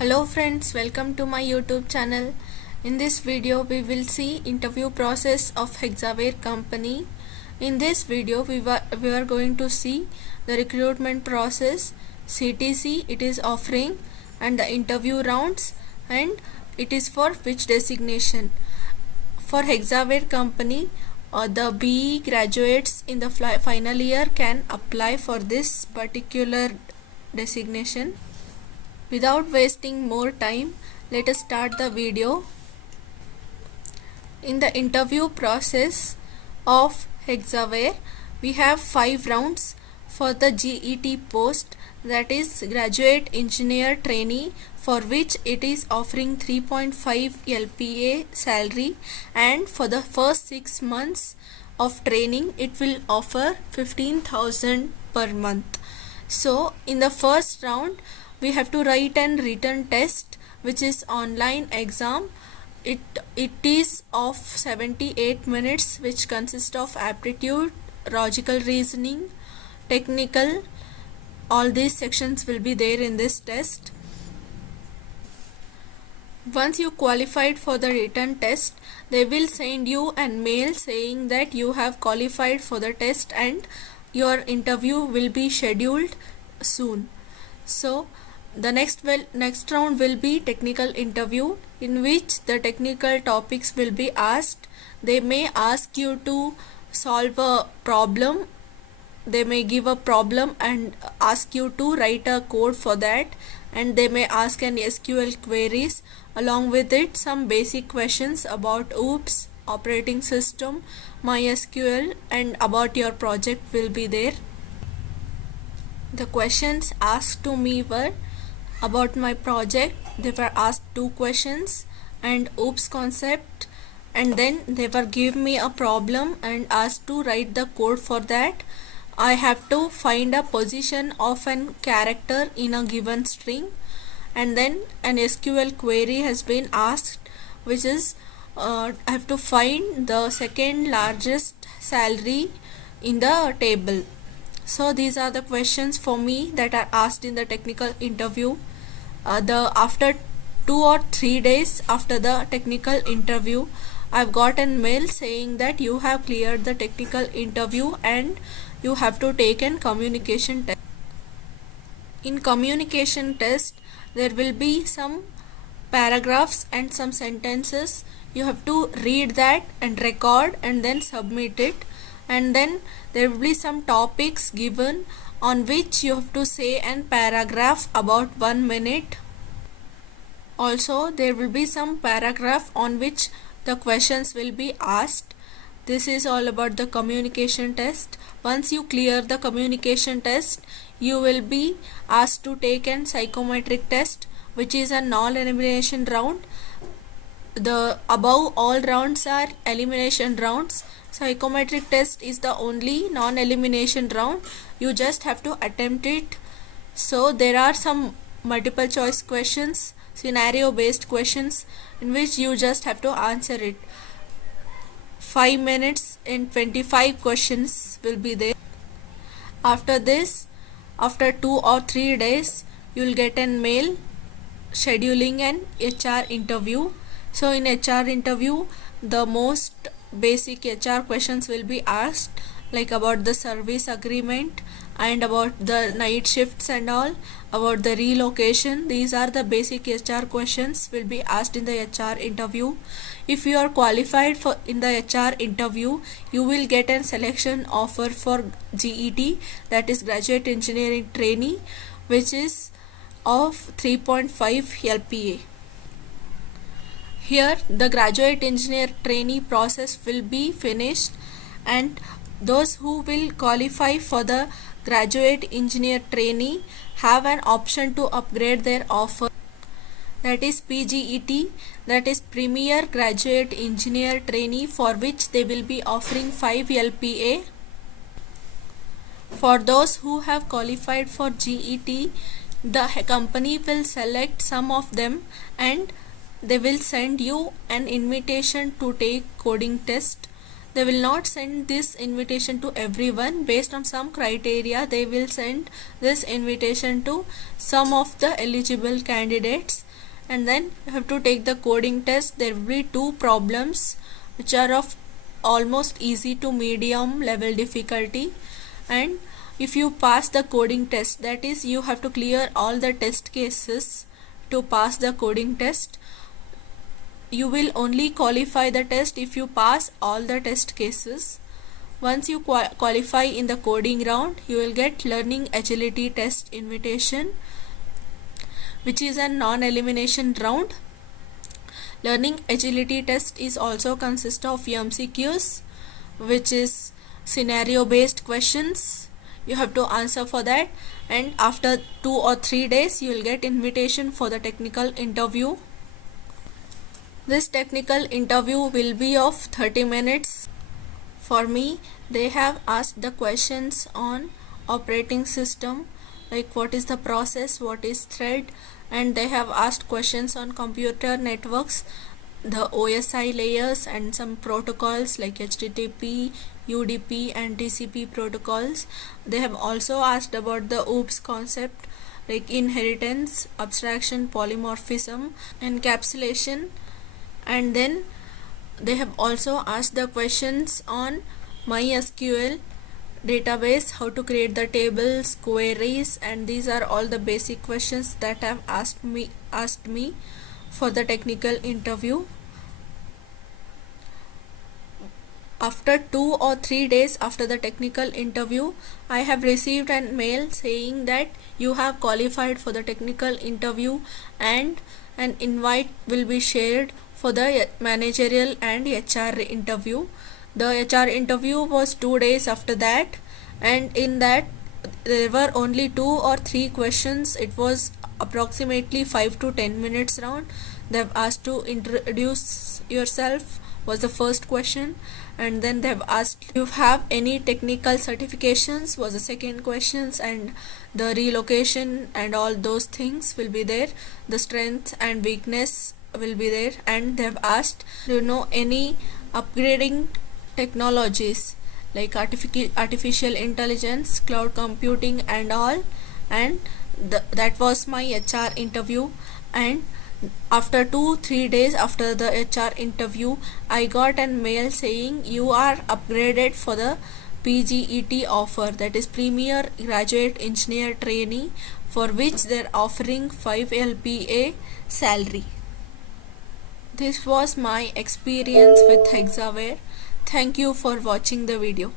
Hello friends, welcome to my YouTube channel. In this video we will see interview process of Hexaware company. In this video we are going to see the recruitment process, CTC it is offering, and the interview rounds, and it is for which designation. For Hexaware company, the BE graduates in the final year can apply for this particular designation. Without wasting more time, let us start the video. In the interview process of Hexaware, we have 5 rounds for the GET post, that is Graduate Engineer Trainee, for which it is offering 3.5 LPA salary, and for the first 6 months of training it will offer 15,000 per month. So in the first round we have to write an written test which is online exam. It is of 78 minutes, which consists of aptitude, logical reasoning, technical. All these sections will be there in this test. Once you qualified for the written test, they will send you an mail saying that you have qualified for the test and your interview will be scheduled soon. So the next round will be technical interview, in which the technical topics will be asked. They may ask you to solve a problem. They may give a problem and ask you to write a code for that, and they may ask an SQL queries. Along with it, some basic questions about OOPS, operating system, MySQL, and about your project will be there. The questions asked to me were about my project. They were asked 2 questions, and OOPS concept, and then they were give me a problem and asked to write the code for that. I have to find a position of an character in a given string, and then an SQL query has been asked, which is I have to find the second largest salary in the table. So these are the questions for me that are asked in the technical interview. After 2 or 3 days after the technical interview, I've got a mail saying that you have cleared the technical interview and you have to take an communication test. In communication test, there will be some paragraphs and some sentences. You have to read that and record and then submit it, and then there will be some topics given on which you have to say an paragraph about 1 minute. Also there will be some paragraph on which the questions will be asked. This is all about the communication test. Once you clear the communication test, you will be asked to take an psychometric test, which is a non-elimination round. The above all rounds are elimination rounds. Psychometric test is the only non-elimination round. You just have to attempt it. So there are some multiple choice questions, scenario based questions, in which you just have to answer it. 5 minutes and 25 questions will be there. After this, after 2 or 3 days, you will get an mail scheduling an HR interview. So in HR interview, the most basic HR questions will be asked, like about the service agreement and about the night shifts and all, about the relocation. These are the basic HR questions will be asked in the HR interview. If you are qualified for in the HR interview, you will get a selection offer for GET, that is Graduate Engineering Trainee, which is of 3.5 LPA. Here the graduate engineer trainee process will be finished, and those who will qualify for the graduate engineer trainee have an option to upgrade their offer, that is PGET, that is Premier Graduate Engineer Trainee, for which they will be offering 5 LPA. For those who have qualified for GET, the company will select some of them and they will send you an invitation to take coding test. They will not send this invitation to everyone. Based on some criteria, they will send this invitation to some of the eligible candidates. and then you have to take the coding test. There will be 2 problems which are of almost easy to medium level difficulty, and if you pass the coding test, that is you have to clear all the test cases to pass the coding test. You will only qualify the test if you pass all the test cases. Once you qualify in the coding round, you will get learning agility test invitation, which is a non-elimination round. Learning agility test is also consist of MCQs, which is scenario based questions. You have to answer for that, and after 2 or 3 days you will get invitation for the technical interview. This technical interview will be of 30 minutes. For me, they have asked the questions on operating system, like what is the process, what is thread, and they have asked questions on computer networks, the OSI layers, and some protocols like HTTP, UDP and TCP protocols. They have also asked about the OOPS concept, like inheritance, abstraction, polymorphism, encapsulation, and then they have also asked the questions on MySQL database, how to create the tables, queries, and these are all the basic questions that have asked me for the technical interview. After 2 or 3 days after the technical interview, I have received an mail saying that you have qualified for the technical interview, and an invite will be shared for the managerial and HR interview. The HR interview was 2 days after that, and in that there were only 2 or 3 questions. It was approximately 5 to 10 minutes round. They have asked to introduce yourself was the first question, and then they have asked if you have any technical certifications was the second questions, and the relocation and all those things will be there. The strength and weakness will be there, and they have asked, do you know any upgrading technologies like artificial intelligence, cloud computing and all. And that was my HR interview. And after 2-3 days after the HR interview, I got an mail saying you are upgraded for the PGET offer, that is Premier Graduate Engineer Trainee, for which they are offering 5 LPA salary. This was my experience with Hexaware. Thank you for watching the video.